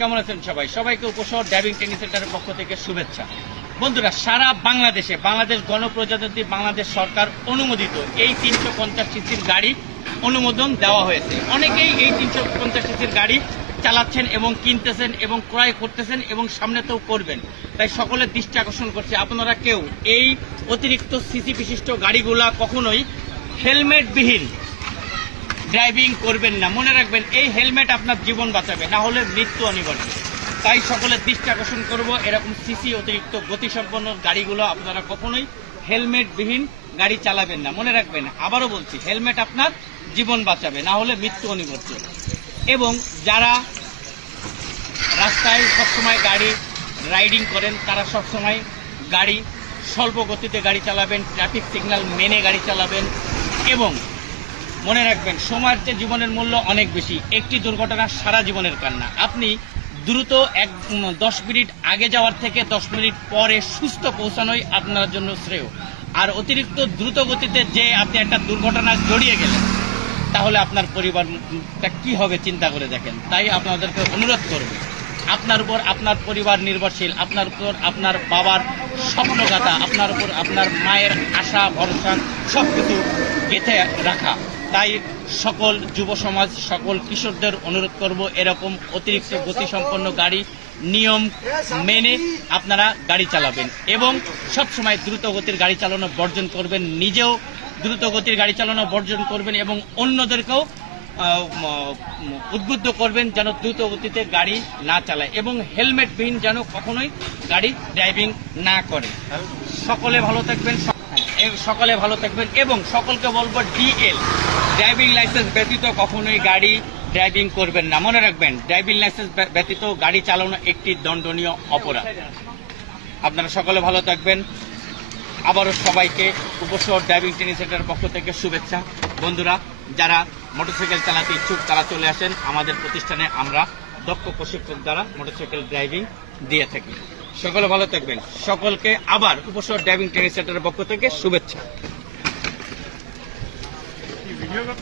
কেমন আছেন সবাই? সবাইকে উপশহর ড্রাইভিং ট্রেনিং সেন্টারের পক্ষ থেকে শুভেচ্ছা। বন্ধুরা, সারা বাংলাদেশে, বাংলাদেশ গণপ্রজাতন্ত্রী বাংলাদেশ সরকার অনুমোদিত এই তিনশো পঞ্চাশ সিসির গাড়ি অনুমোদন দেওয়া হয়েছে। অনেকেই এই তিনশো পঞ্চাশ সিসির গাড়ি চালাচ্ছেন এবং কিনতেছেন এবং ক্রয় করতেছেন এবং সামনেতেও করবেন। তাই সকলের দৃষ্টি আকর্ষণ করছে। আপনারা কেউ এই অতিরিক্ত সিসি বিশিষ্ট গাড়িগুলা কখনোই হেলমেটবিহীন ড্রাইভিং করবেন না। মনে রাখবেন, এই হেলমেট আপনার জীবন বাঁচাবে, না হলে মৃত্যু অনিবার্য। তাই সকলের দৃষ্টি আকর্ষণ করব, এরকম সিসি অতিরিক্ত গতিসম্পন্ন গাড়িগুলো আপনারা কখনোই হেলমেটবিহীন গাড়ি চালাবেন না। মনে রাখবেন, আবারও বলছি, হেলমেট আপনার জীবন বাঁচাবে, না হলে মৃত্যু অনিবার্য। এবং যারা রাস্তায় সবসময় গাড়ি রাইডিং করেন, তারা সবসময় গাড়ি স্বল্প গতিতে গাড়ি চালাবেন, ট্রাফিক সিগন্যাল মেনে গাড়ি চালাবেন এবং মনে রাখবেন, সময়ের চেয়ে জীবনের মূল্য অনেক বেশি। একটি দুর্ঘটনা সারা জীবনের কান্না। আপনি দ্রুত এক দশ মিনিট আগে যাওয়ার থেকে দশ মিনিট পরে সুস্থ পৌঁছানোই আপনার জন্য শ্রেয়। আর অতিরিক্ত দ্রুত গতিতে যে আপনি একটা দুর্ঘটনা জড়িয়ে গেলেন, তাহলে আপনার পরিবারটা কি হবে চিন্তা করে দেখেন। তাই আপনাদেরকে অনুরোধ করব, আপনার উপর আপনার পরিবার নির্ভরশীল, আপনার উপর আপনার বাবার স্বপ্নগাথা, আপনার উপর আপনার মায়ের আশা, ভরসা সব কিছু গেঁথে রাখা। তাই সকল যুব সমাজ, সকল কিশোরদের অনুরোধ করব এরকম অতিরিক্ত গতিসম্পন্ন গাড়ি নিয়ম মেনে আপনারা গাড়ি চালাবেন এবং সবসময় দ্রুত গতির গাড়ি চালানো বর্জন করবেন, নিজেও দ্রুত গতির গাড়ি চালানো বর্জন করবেন এবং অন্যদেরকেও উদ্বুদ্ধ করবেন যেন দ্রুত গতিতে গাড়ি না চালায় এবং হেলমেটবিহীন যেন কখনোই গাড়ি ড্রাইভিং না করে। সকলে ভালো থাকবেন সকলে ভালো থাকবেন এবং সকলকে বলব, ডিএল। ড্রাইভিং লাইসেন্স ব্যতীত কখনোই গাড়ি ড্রাইভিং করবেন না। মনে রাখবেন ড্রাইভিং লাইসেন্স ব্যতীত গাড়ি চালানো একটি দণ্ডনীয় অপরাধ। আপনারা সকলে ভালো থাকবেন। আবারও সবাইকে উপশহর ড্রাইভিং ট্রেনিং সেন্টারের পক্ষ থেকে শুভেচ্ছা। বন্ধুরা, যারা মোটরসাইকেল চালাতে ইচ্ছুক, তারা চলে আসেন। আমাদের প্রতিষ্ঠানে আমরা দক্ষ প্রশিক্ষক দ্বারা মোটরসাইকেল ড্রাইভিং দিয়ে থাকি। সকলে ভালো থাকবেন। সকলকে আবার উপশহর ড্রাইভিং ট্রেনিং সেন্টারের পক্ষ থেকে শুভেচ্ছা। Çekiyorum.